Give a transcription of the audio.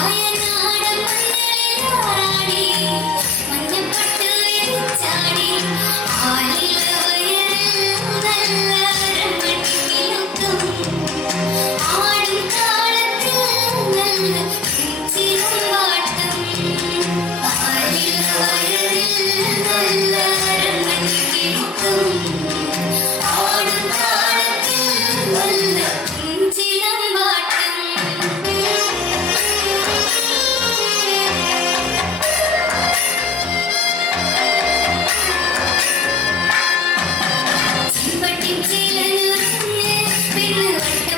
Oh, I am feeling like I'm